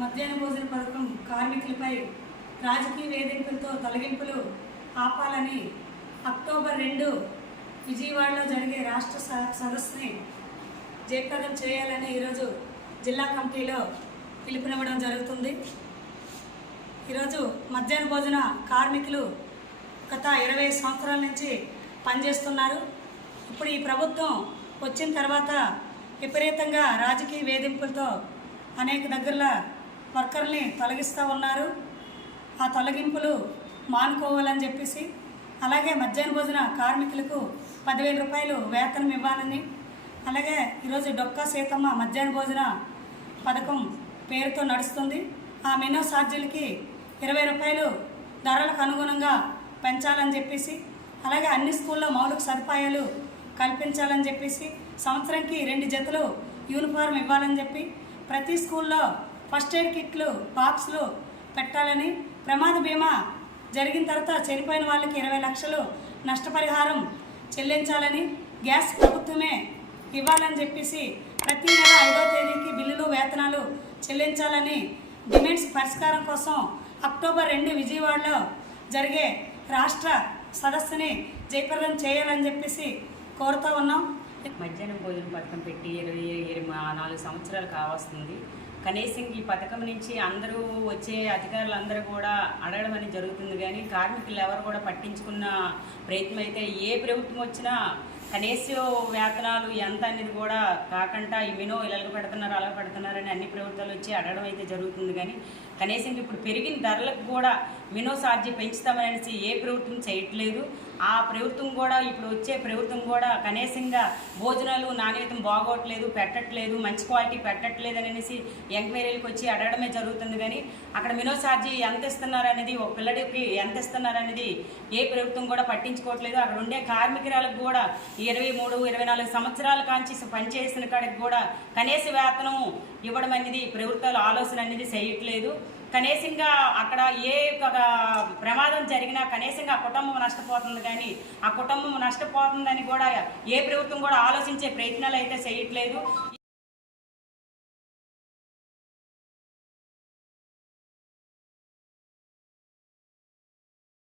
మధ్యాహ్న భోజన పథకం కార్మికులపై రాజకీయ వేధింపులతో తొలగింపులు ఆపాలని అక్టోబర్ 2 విజయవాడలో జరిగే రాష్ట్ర సదస్సుని జయప్రదం చేయాలని ఈరోజు జిల్లా కమిటీలో పిలుపునివ్వడం జరుగుతుంది. ఈరోజు మధ్యాహ్న భోజన కార్మికులు గత 20 సంవత్సరాల నుంచి పనిచేస్తున్నారు. ఇప్పుడు ఈ ప్రభుత్వం వచ్చిన తర్వాత విపరీతంగా రాజకీయ వేధింపులతో అనేక దగ్గరలో వర్కర్ని తొలగిస్తూ ఉన్నారు. ఆ తొలగింపులు మానుకోవాలని చెప్పేసి, అలాగే మధ్యాహ్న భోజన కార్మికులకు 10,000 రూపాయలు వేతనం ఇవ్వాలని, అలాగే ఈరోజు డొక్కా సీతమ్మ మధ్యాహ్న భోజన పథకం పేరుతో నడుస్తుంది. ఆ మెనూ ఛార్జీలకి 20 రూపాయలు ధరలకు అనుగుణంగా పెంచాలని చెప్పేసి, అలాగే అన్ని స్కూల్లో మౌలిక సదుపాయాలు కల్పించాలని చెప్పేసి, సంవత్సరానికి 2 జతలు యూనిఫారం ఇవ్వాలని చెప్పి, ప్రతి స్కూల్లో ఫస్ట్ ఎయిడ్ కిట్లు బాక్సులు పెట్టాలని, ప్రమాద బీమా జరిగిన తర్వాత చనిపోయిన వాళ్ళకి 20 లక్షలు నష్టపరిహారం చెల్లించాలని, గ్యాస్ ప్రభుత్వమే ఇవ్వాలని చెప్పేసి, ప్రతి నెల 5వ తేదీకి బిల్లులు వేతనాలు చెల్లించాలని డిమాండ్స్ పరిష్కారం కోసం అక్టోబర్ 2 విజయవాడలో జరిగే రాష్ట్ర సదస్సుని జయప్రదం చేయాలని చెప్పేసి కోరుతూ ఉన్నాం. మధ్యాహ్నం భోజన పథకం పెట్టి 24 సంవత్సరాలు కావస్తుంది. కనీసం ఈ పథకం నుంచి అందరూ వచ్చే అధికారులందరూ కూడా అడగడం అనేది జరుగుతుంది, కానీ కార్మికులు ఎవరు కూడా పట్టించుకున్న ప్రయత్నం అయితే ఏ ప్రభుత్వం వచ్చినా కనీస వేతనాలు ఎంత అనేది కూడా కాకుండా ఈ మెనూ ఇలాగ పెడుతున్నారు అలాగ పెడుతున్నారని అన్ని ప్రభుత్వాలు వచ్చి అడగడం అయితే జరుగుతుంది. కానీ కనీసం ఇప్పుడు పెరిగిన ధరలకు కూడా మెనూ ఛార్జీ పెంచుతామనేసి ఏ ప్రభుత్వం చేయట్లేదు. ఆ ప్రభుత్వం కూడా ఇప్పుడు వచ్చే ప్రభుత్వం కూడా కనీసంగా భోజనాలు నాణ్యత బాగోట్లేదు, పెట్టట్లేదు, మంచి క్వాలిటీ పెట్టట్లేదు అనేసి ఎంక్వైరీలకు వచ్చి అడగడమే జరుగుతుంది. కానీ అక్కడ మెనూ ఛార్జీ ఎంత ఇస్తున్నారు అనేది, ఒక పిల్లడికి ఎంత ఇస్తున్నారు అనేది ఏ ప్రభుత్వం కూడా పట్టించుకోవట్లేదు. అక్కడ ఉండే కార్మికురాలకు కూడా 23-24 సంవత్సరాల కాంచి పనిచేసిన కాడికి కూడా కనీస వేతనం ఇవ్వడం అనేది ప్రభుత్వాలు ఆలోచన అనేది చేయట్లేదు. కనీసంగా అక్కడ ఏ ప్రమాదం జరిగినా కనీసంగా ఆ కుటుంబం నష్టపోతుంది, కానీ ఆ కుటుంబం నష్టపోతుందని కూడా ఏ ప్రభుత్వం కూడా ఆలోచించే ప్రయత్నాలు అయితే చేయట్లేదు.